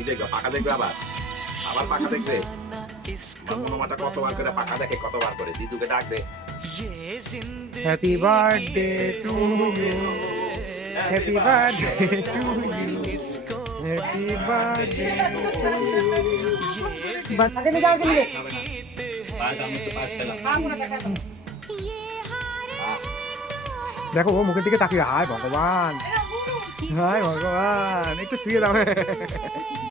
কি দেখবে পাকা দেখবে আবার আবার পাকা দেখবে মনোমাটা কতবার করে পাকা দেখে কতবার করে দিদুকে ডাক দে happy birthday to you happy birthday to you happy birthday আগে নিয়ে যাও, আগে নিয়ে দেখো ও মুখের দিকে তাকিয়ে হায় ভগবান হায় ভগবান একটু ছুঁয়ে দাও